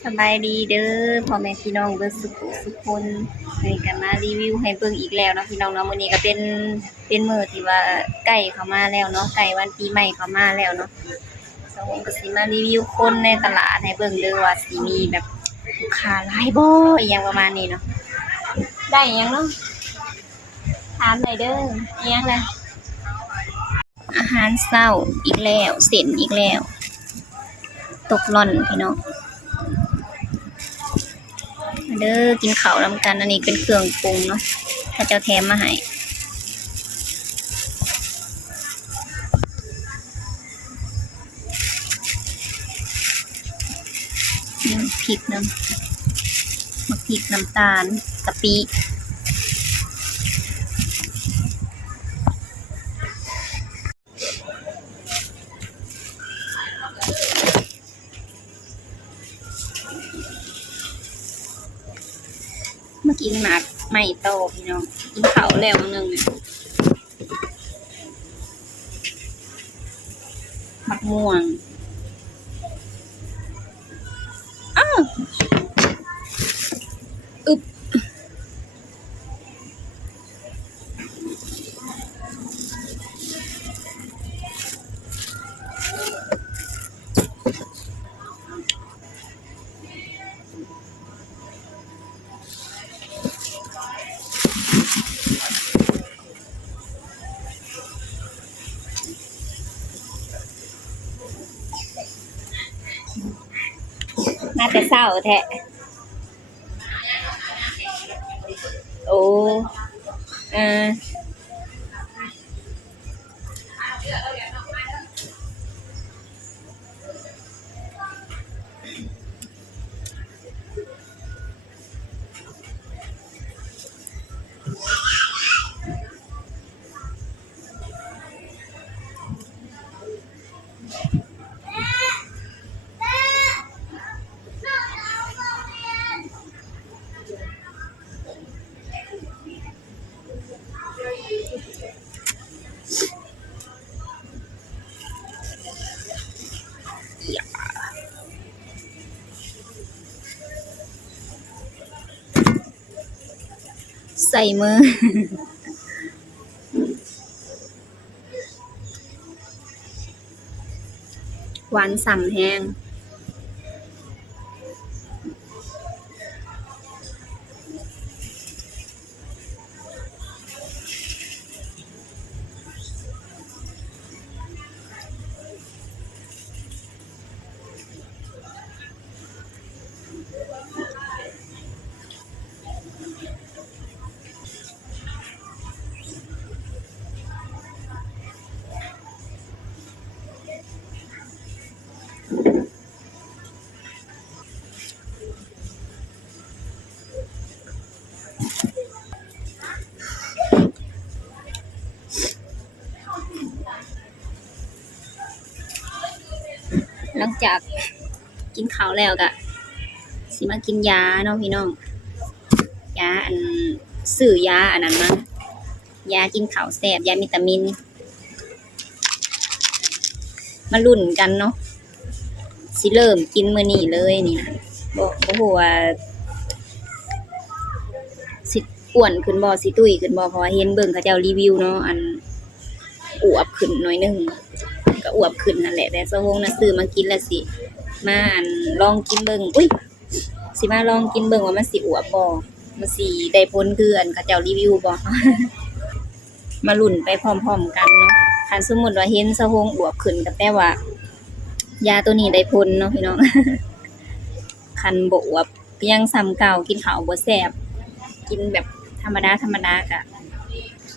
สบายดีเด้อพ่อแม่พี่น้องเบิดสุขคนให้กันมารีวิวให้เบิ่งอีกแล้วเนาะพี่น้องเนาะมื้อนี้ก็เป็นมื้อที่ว่าใกล้เข้ามาแล้วเนาะใกล้วันปีใหม่เข้ามาแล้วเนาะสาวผมก็สิมารีวิวคนในตลาดให้เบิ่งเด้อว่าสิมีแบบลูกค้าหลายบ่อีหยังประมาณนี้เนาะได้อีหยังเนาะถามหน่อยเด้ออีหยังล่ะอาหารเช้าอีกแล้วเส้นอีกแล้วตกหล่อนพี่น้องเด้อกินข้าวนำกันอันนี้เป็นเครื่องปรุงเนาะถ้าเจ้าแถมมาให้พริกน้ำมะพริกน้ำตาลกะปิมากินหมากไม่โตพี่น้องกินข้าวแล้วนึงเนี่ยมะม่วงอ้าวอึบน่าจะเศร้าแท้โอ้เออใส่มือหวานส่ำแห้งหลังจากกินข้าวแล้วก็สิมากินยาเนาะพี่น้องยาซื้อยาอันนั้นมายากินข้าวแซ่บยาวิตามินมาลุ้นกันเนาะสิเริ่มกินมื้อนี้เลยนี่นะบ่ฮู้ว่าสิอ้วนขึ้นบ่สิตุ้ยขึ้นบ่เพราะว่าเห็นเบิ่งเขาเจ้ารีวิวเนาะอวบขึ้นหน่อยนึงก็อวบขึ้นนั่นแหละแต่สะฮงน่ะซื้อมากินแล้วสิมาลองกินเบิ่งอุ้ยสิมาลองกินเบิ่งว่ามันสิอวบบ่มันสิได้ผลคือเขาเจ้ารีวิวบ่ มาลุ้นไปพร้อมๆกันเนาะคันสมมุติว่าเห็นสะฮงอวบขึ้นก็แปลว่ายาตัวนี้ได้ผลเนาะพี่น้อง คันบ่อวบก็ยังซ้ำเก่ากินข้าวบ่แซ่บกินแบบธรรมดาก็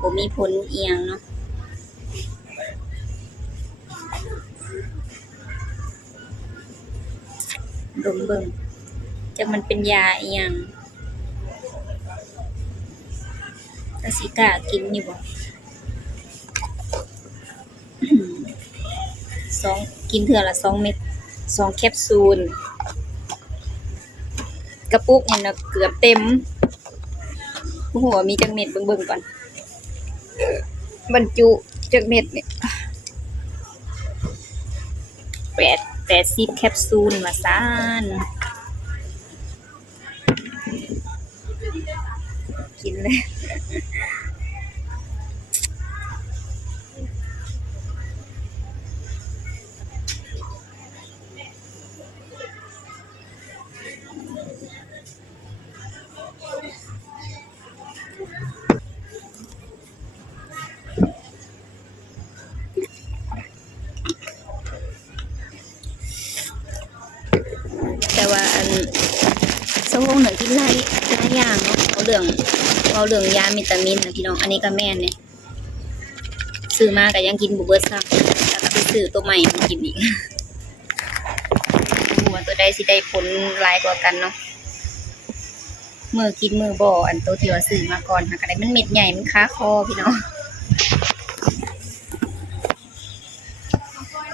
บ่มีผลอีหยังเนาะดมเบิ่งจักมันเป็นยาอีหยังแต่สิกล้ากินอยู่บ่ กินเทื่อละ2เม็ด2แคปซูลกระปุกนี่นะเกือบเต็มบ่ฮู้ว่ามีจักเม็ดเบิ่งก่อนบรรจุจักเม็ดนี่80แคปซูลว่าซั่น กินเลย แต่ว่าอันสะโพกหนึ่งที่หลายอย่างเนาะเอาเรื่องยาวิตามินนะพี่น้องอันนี้ก็แม่นเนี่ยซื้อมาก็ยังกินบ่เบิดซ้ำแล้วก็ไปซื้อตัวใหม่มากินอีกบ่รู้ว่าตัวใดสิได้ผลหลายกว่ากันเนาะมือกินมือบ่อันตัวที่ว่าซื้อมาก่อนหาก็ได้มันเม็ดใหญ่มันคาคอพี่น้อง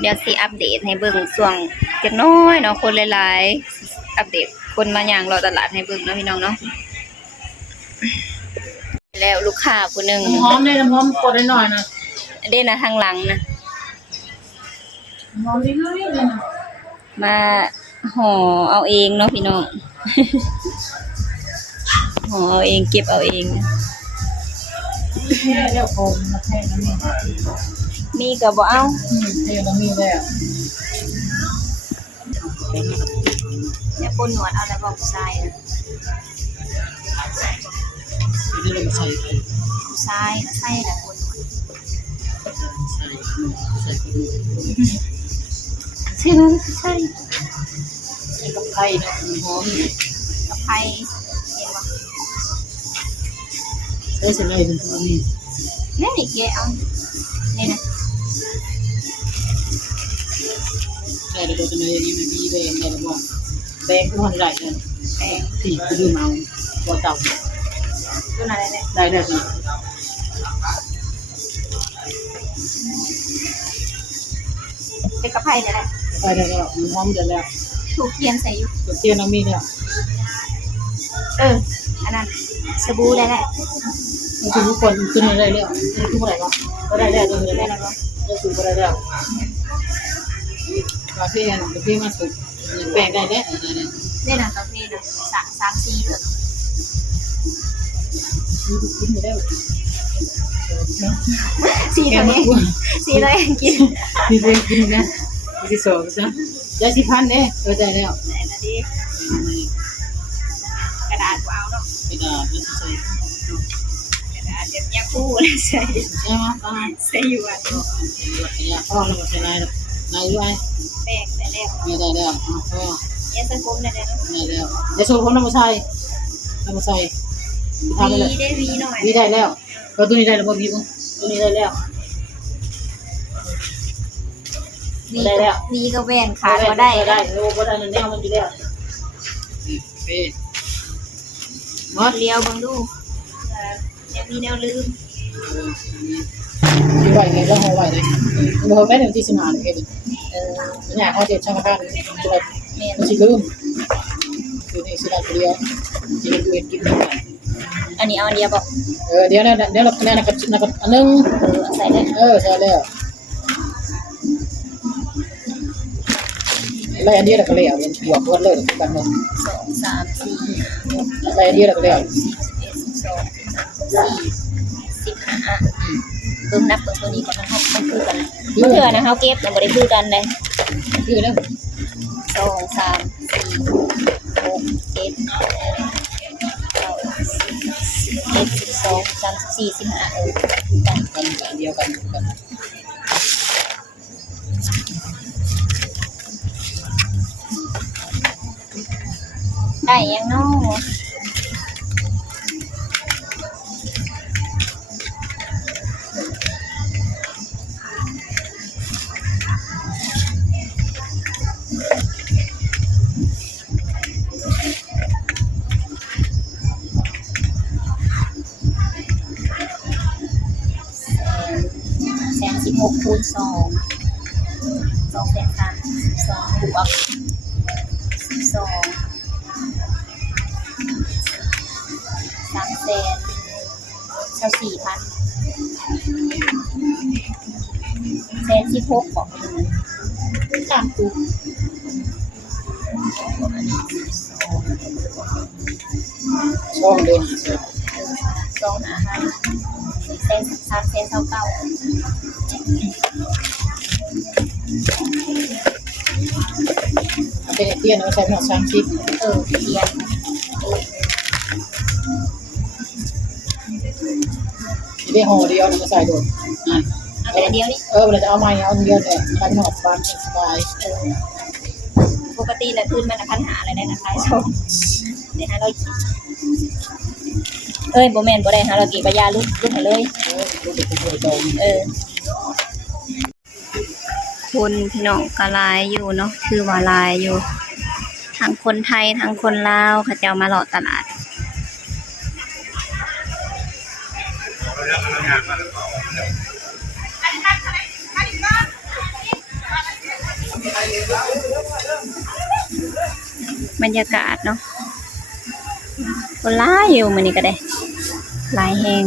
เดี๋ยวสิอัปเดตให้เบิ่งช่วงจักหน้อยเนาะคนหลายๆอัปเดตคนมาย่างรอตลาดให้เบิ่งเนาะพี่น้องเนาะแล้วลูกค้าผู้หนึง น้ำหอมเนี่ยน้ำหอมกดได้หน่อยนะ เด้นะทางหลังนะ น้ำหอมนิดหน่อยเลยนะ มาห่อเอาเองเนาะพี่น้อง ห่อเอาเองเก็บเอาเองนะ แค่เดี๋ยวโกงมาแค่น้ำมี มีก็บ่เอา แค่น้ำมีแล้ว เนี่ยปนหนวดเอาแต่บอกผู้ชายนะ ทีนี้เราใส่ไป ผู้ชายก็ใส่แต่ปนหนวด ใส่ไปดู ใช่มั้ยใช่ ใส่กับไข่นะน้ำหอม กับไผ่เห็นบ่ ใส่เสร็จแล้วเป็นตัวนี้ เนี่ยนี่แกะเอานี่นะ ใส่แล้วก็จะมาดีบีแบงเนี่ยแล้วก็แบงก็มันได้เลย แป้ง ที่ก็ดูเมาพอเต่า ตัวนั้นแหละ ได้ได้สิ เป็นกับไผ่นี่แหละ ได้ได้แล้วน้ำหอมเดี๋ยวแล้ว ถูกเทียนใส่อยู่ ตัวเตี้ยน้ำมีแล้ว อันนั้นสบู่ได้แหละ มันจะทุกคนขึ้นได้แล้วขึ้นเมื่อไหร่วะก็ได้แล้วตัวนี้ ได้ ได้ แล้วบ่ จะสูบก็ได้แล้วกาแฟกาแฟมาสูบแป้งได้แล้วได้แล้ว ได้นะกาแฟนะ3-4เดือน มีทุกกินได้แล้ว สีตัวเองสีตัวเองกิน มีเรื่องกินนะมีที่สองซะได้10,000เด้ได้แล้ว ไหนนะดิกระดาษกูเอาเนาะ กระดาษแล้วใส่ กระดาษเดี๋ยวเนี่ยคู่เลยใส่ ใช่ไหมป้า ใส่อยู่อ่ะ อย่าพ่อเราใส่นายนายด้วย แป้งใส่แล้ว ไม่ได้แล้วพ่อ เนี่ยใส่ผมได้แล้ว ได้แล้วเดี๋ยวโชว์คนน้ำมันใส่น้ำมันใส่ทำไปเลย วีได้วีหน่อย วีได้แล้วก็ตัวนี้ได้แล้วพ่อพี่ปุ๊ตัวนี้ได้แล้วได้แล้ว วีก็แว่นขาดก็ได้ ได้โอ้ก็ได้แนวมันอยู่แล้วเอ๊ะมอส เลี้ยวเบังดูยังมีแนวลืม ไหวเลยก็ไหวเลยมันเขาแม่หนึ่งที่สมาเลยเนี่ยเขาเจ็บช่างภาพตัว แม่น มันชิลืมคือนี่สุดาเดียวจะเรียนกินได้ อันนี้เอาอันเดียวบอก เดี๋ยวนะเดี๋ยวเราเนี่ยนะครับอันนึง ใส่ได้ ใช่แล้วไล่อันนี้เราก็เลี้ยวเป็นหัวก้นเลยกันเนาะ 2 3 4 ไล่อันนี้เราก็เลี้ยว เบิ่งนับเบิ่งตัวนี้ก่อนนะเฮาต้องคือกันเมื่อเทื่อนะเฮาเก็บแล้วบ่ได้คือกันเลย คือแล้ว 2 3 4 6 7 9 10 11 12 13 14 15กันเดียวกัน ได้ยังเนาะ116คูณ2 232บวก12 300,000 1,400,000บอกตามกูช่องเดิน 255เส้น3เส้น29เป็นเตี้ยนเอาใส่หมด30เทียนได้ห่อเดียวนะมาใส่โดดเอาแต่เดียวนี่เวลาจะเอาไม้เอาเดียวเนี่ยมันหอมบานสบาย ปกติแล้วคืนมันพันหาอะไรได้นะคะชมได้500บ่แม่นบ่ได้500กี่ปะยาลุกให้เลยดูเด็กตัวโตคนพี่น้องก็หลายอยู่เนาะคือว่าหลายอยู่ทั้งคนไทยทั้งคนลาวเขาเจ้ามาเลาะตลาดบรรยากาศเนาะคนหลายอยู่มื้อนี้ก็ได้หลายแฮง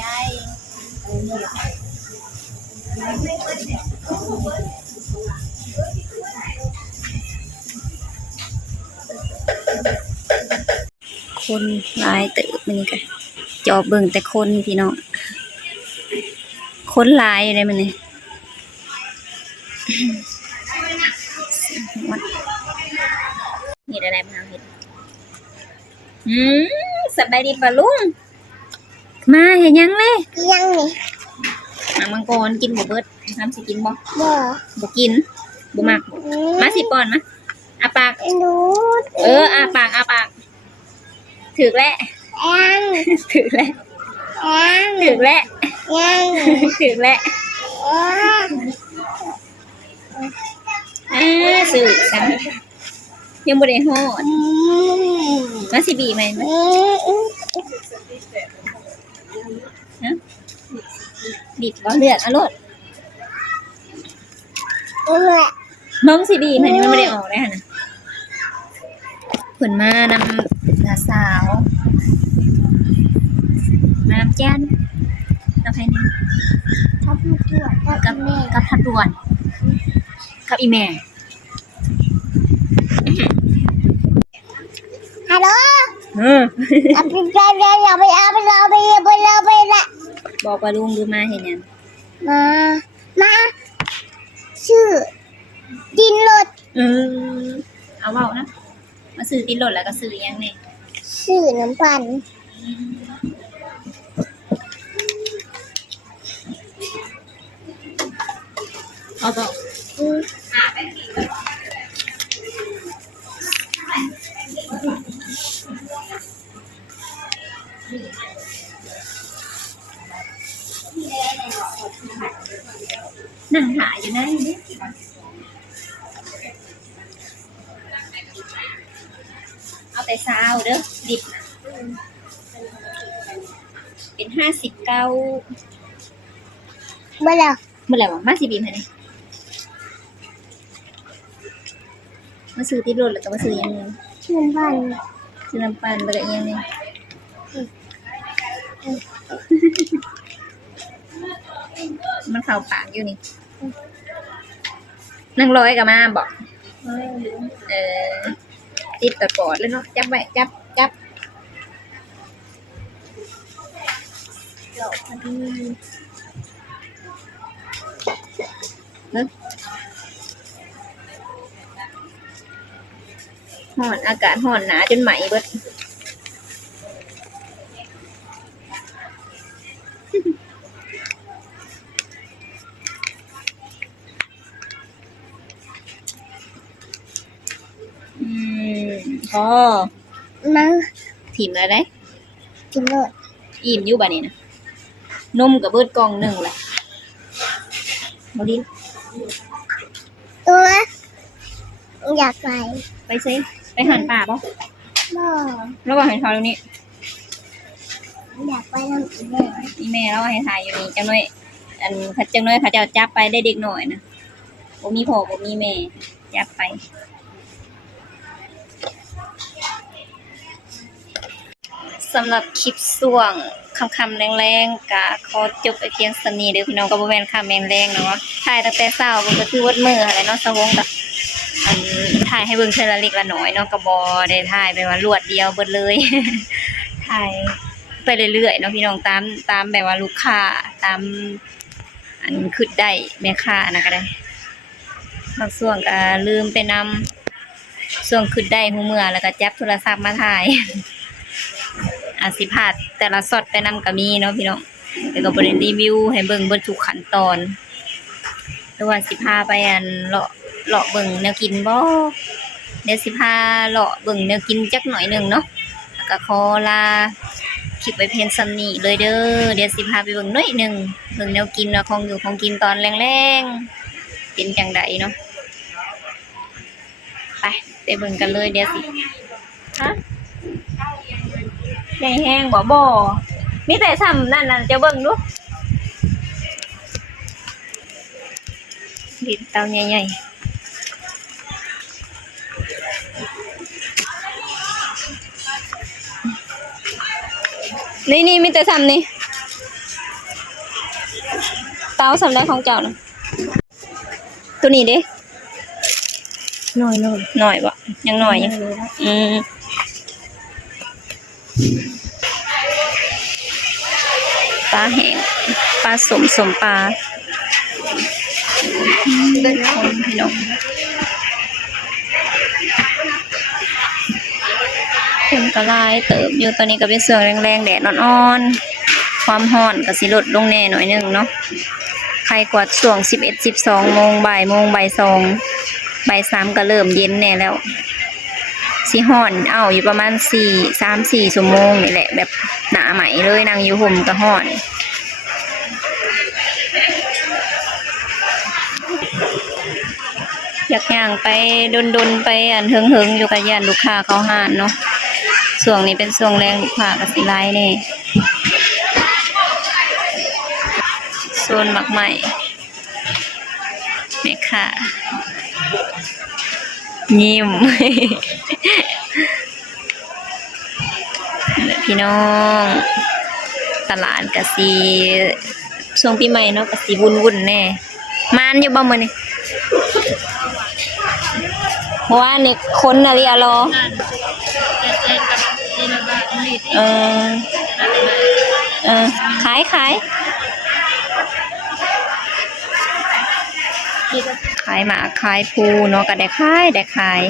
ยายคนหลายตึกมื้อนี้ก็จอบเบิ่งแต่คนพี่น้องคนหลายได้มื้อนี้เฮ็ดอะไรมาเฮ็ดสบายดีป่ะลุงมาเฮ็ดหยังเลยยังนี่มังกรกินบ่เบิดทำสิกินบ่ บ่กินบ่มักมาสิป้อนมาอาปากรู้อาปากถึกแล้วยังถึกแล้วยังถึกแล้วยังถึกแล้วสึกจังยังบ่ได้ฮอดมาสิบีไหมบีบบ่เลือดเอาโลดน้องสิบีไหมมันไม่ได้ออกได้หั่นน่ะเพิ่นมานำน้าสาวน้ำแจ้นกับใครนี่ ทับตัวกับแม่ กับทัดด่วนกับอีแม่ ฮัลโหลเอาไปอย่าไปเอาไปเอาไปเอาไปเอาไปละ บอกว่าลุงดูมาเห็นยัง มาชื่อดินรถเอาเว้านะมาซื้อติดรถแล้วก็ซื้อยังนี่ ชื่อน้ำปั่นเอาต่อนั่งถ่ายอยู่นั่นเอาแต่ซาวเด้อดิบเป็น59เมื่อไหร่ เมื่อไหร่วะมาสิบีมให้นี่มาซื้อติดรถแล้วก็มาซื้อยังไง ชื่อน้ำปั่น ซื้อน้ำปั่นแล้วก็ยังไงมันเข้าปากอยู่นี่นั่งร้อยกับมาบอกติดตะกอดแล้วเนาะจับไว้จับ เฮ้ยร้อนอากาศร้อนหนาจนไหมเบิดพอ มา ถิ่มแล้วได้ กินเลย อิ่มอยู่บัดนี้นะนมกับเบิดกล่องหนึ่งเลยบ่ดิน ตัวอยากไป ไปซิไปหันป่าป่ะ บ่ แล้วก็หันเขาตรงนี้ อยากไปทำอีกเลย นี่แม่แล้วให้ถ่ายอยู่นี่จังน้อยอันเขาจังน้อยเขาจะจับไปได้เด็กหน่อยนะบ่มีพ่อบ่มีแม่จับไปสำหรับคลิปส่วงคำแรงๆก็ขอจบไปเพียงสนี้เด้อพี่น้องก็บ่แม่นคำแรงๆเนาะถ่ายตั้งแต่เช้ามันก็คือวัดมื้ออะไรเนาะสวงก็อันถ่ายให้เบิ่งเทื่อละเล็กละน้อยเนาะก็บ่ได้ถ่ายไปว่ารวดเดียวเบิดเลย ถ่ายไปเรื่อยๆเนาะพี่น้องตามแบบว่าลูกค้าตามอันคิดได้แม่ค้านะก็ได้บางส่วนก็ลืมไปนำส่วนคิดได้หูเมื่อแล้วก็จับโทรศัพท์มาถ่าย อาจสิพลาดแต่ละช็อตไปนำก็มีเนาะพี่น้องแต่ก็บ่ได้รีวิวให้เบิ่งเบิดทุกขั้นตอนหรือว่าสิพาไปอันเลาะเบิ่งแนวกินบ่เดี๋ยวสิพาเลาะเบิ่งแนวกินจักหน่อยหนึงเนาะแล้วก็ขอลาคลิปไว้เพียงส่ำนี้เลยเด้อเดี๋ยวสิพาไปเบิ่งหน่อยหนึงเบิ่งแนวกินแล้วของอยู่ของกินตอนแรงๆเป็นจังไดเนาะไปเบิ่งกันเลยเดี๋ยวสิฮะใหญ่แห้งบ่มีแต่ซ้ำนั่นจะเบิ่งดูดินเตาใหญ่ๆนี่มีแต่ซ้ำนี่เตาซ้ำได้ของเจ้านะตัวนี้เด้หน่อยบ่ยังหน่อยอยู่ปลาแห้งปลาสมปลาเป็นคนพี่น้องคนกระลายเติบอยู่ตอนนี้ก็เป็นเสือแรงๆแดดอ่อนๆความร้อนก็สิลดลงแน่หน่อยนึงเนาะใครกวาดช่วง11-12 โมงบ่าย2บ่าย3ก็เริ่มเย็นแน่แล้วสิฮ้อนอยู่ประมาณ3-4 ชั่วโมงนี่แหละแบบหนาไหมเลยนั่งอยู่ห่มก็ฮ้อนอยากย่างไปดนไปอันเฮิงๆอยู่กับย่านลูกค้าเขาหานเนาะช่วงนี้เป็นช่วงแรงลูกค้าก็สิหลายแน่โซนหมักใหม่แม่ค่ะยิ้ม พี่น้องตลาดกะสีช่วงปีใหม่เนาะกะสีวุ่นแน่มานอยู่บ่มื้อนี้เพราะว่านี่คนน่ะเรียรอขายหมากขายภูเนาะก็ได้ขาย